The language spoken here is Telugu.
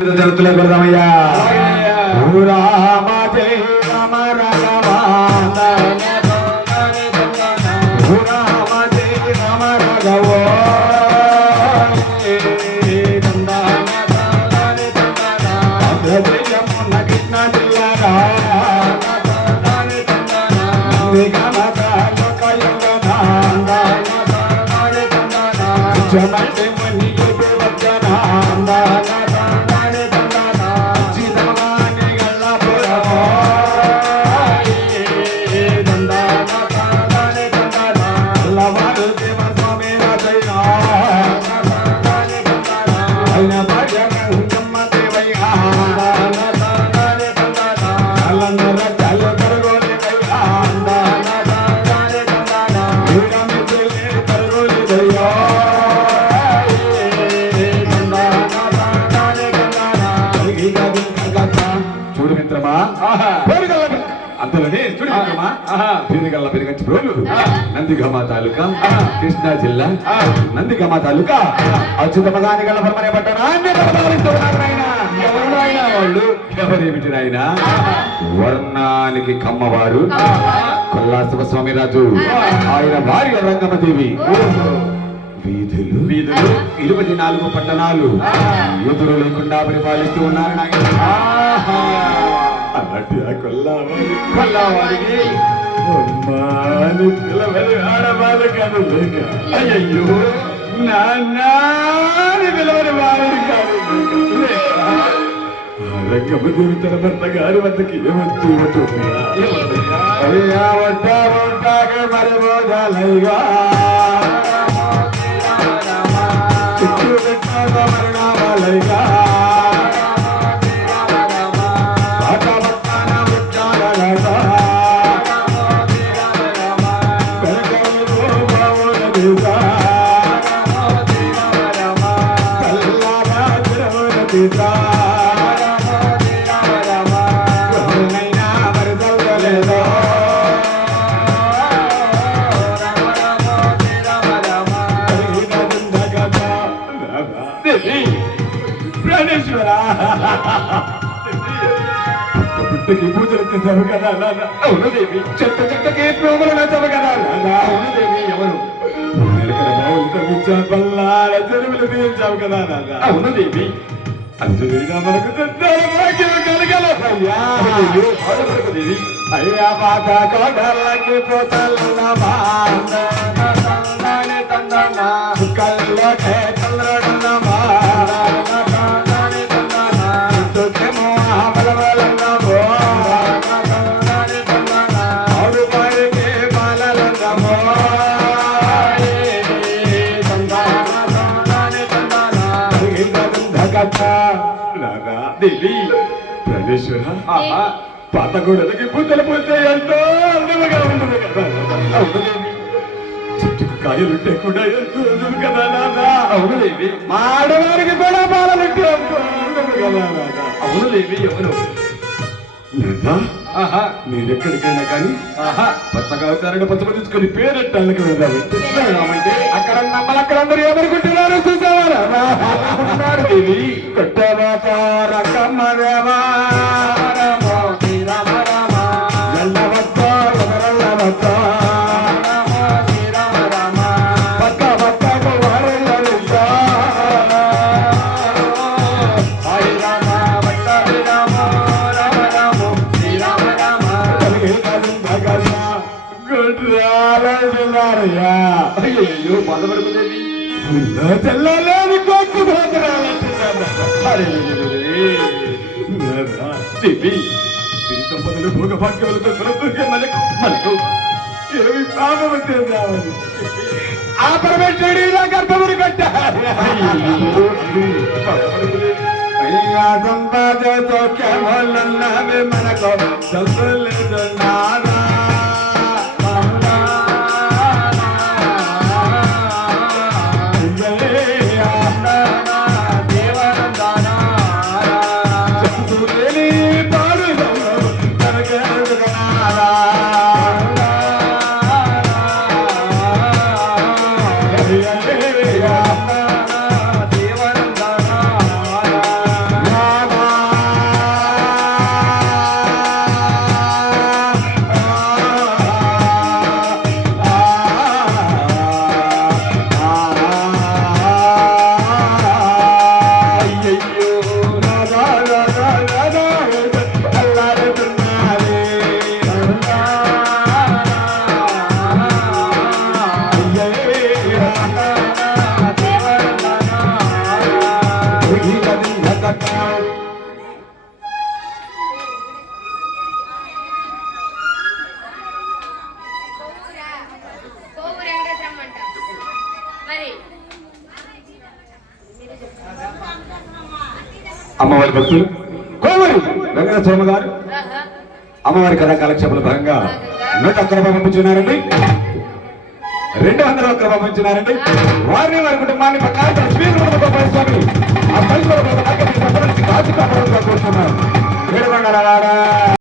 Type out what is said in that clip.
జరుగుతులే కొడదామయ్యా. రామ జయ రామ రాఘవ రామ జయ రామ రాఘవ ఆంధ్రదేశమున్న కృష్ణ జిల్లా జమంటే మన్నికే చూడు మిత్రమా, అంతలోనే చూడు మిత్రమా, పీరుగల్ల పెరుగంచి ప్రోలు నందిగామ తాలూకా కృష్ణా జిల్లా నందిగామ తాలూకా అచ్యుతమగాని గల పరమనే పట్టణాన్ని పరిపాలిస్తున్నారు నాయన. ఎవరు నాయన వాళ్ళు? ఎవరేమిటి నాయన? వర్ణానికి కమ్మవారు కొల్లా శివస్వామి రాజు, ఆయన భార్య రంగమదేవి. వీధులు 24 పట్టణాలు ఎదురు లేకుండా పరిపాలిస్తూ ఉన్నారు నాయన. అలాంటి ఆ కొల్లావారికి ఆడవాళ్ళు కాదు లేక, అయ్యో నాన్నని పిలవని వారిని కాదు రంగమదేవి తన భర్త గారి వద్దకి ఏమొచ్చు అయ్యా ఉంటాగే మరి మోదాలయ్యా మరణాలయ్యా పుట్టకి పూజలు చేసావు కదా నాన్న. అవును దేవి. చెట్టకి ప్రోమలు నచ్చావు కదా నాన్న. అవును దేవి. ఎవరు? చెరువులు తీర్చావు కదా నాన్న. అవును దేవి. అంజలిగా మనకు కలగలయ్యా దేవి. అయ్యా పాత కోటలకి పోతల్లమా కల్లో చంద్రుడున్నమా దేవి ప్రాణేశ్వర, పాత గోడలకి పూతలు పూస్తే ఎంతో అందముగా ఉంటుంది కదా. అవును దేవి. చెట్టుకు కాయలుంటే కూడా ఎంతో అందము కదా నాదా. అవును దేవి. మాడవారికి కూడా పాలలుంటే ఎంతో అందము కదా నాదా. అవును దేవి. ఎవరు? మీరెక్కడికైనా కానీ పచ్చగా అవుతారని పచ్చగా తీసుకొని పేరెట్టాలకి వెళ్దామంటే అక్కడ నమ్మలు అక్కడందరూ ఏమనుకుంటున్నారు చూసావారా? దేవి కొట్టబాత రకమ్మదేవా అయ్యో బాధపడుకునేది తెల్లని కొట్టు సంపదలు భోగభాగ్యములతో మనకు ఏమి పాపం వచ్చేది. ఆ పరమేశ్వరుడు ఇలా గర్భములు కట్టారు. అయ్యా సంపాదతో కేవలన్నవి మనకు చదువులేదన్నారా. అమ్మవారి భక్తులు కోవూరి వెంకటస్వామి గారు అమ్మవారి కథా కాలక్షేపంలో భాగంగా 101 రూపాయలు పంపించున్నారండి. 200 రూపాయలు పంపించున్నారండి. వారిని వారి కుటుంబాన్ని స్వామి ఆ పరిసర కూర్చున్నారు. 7 వాడ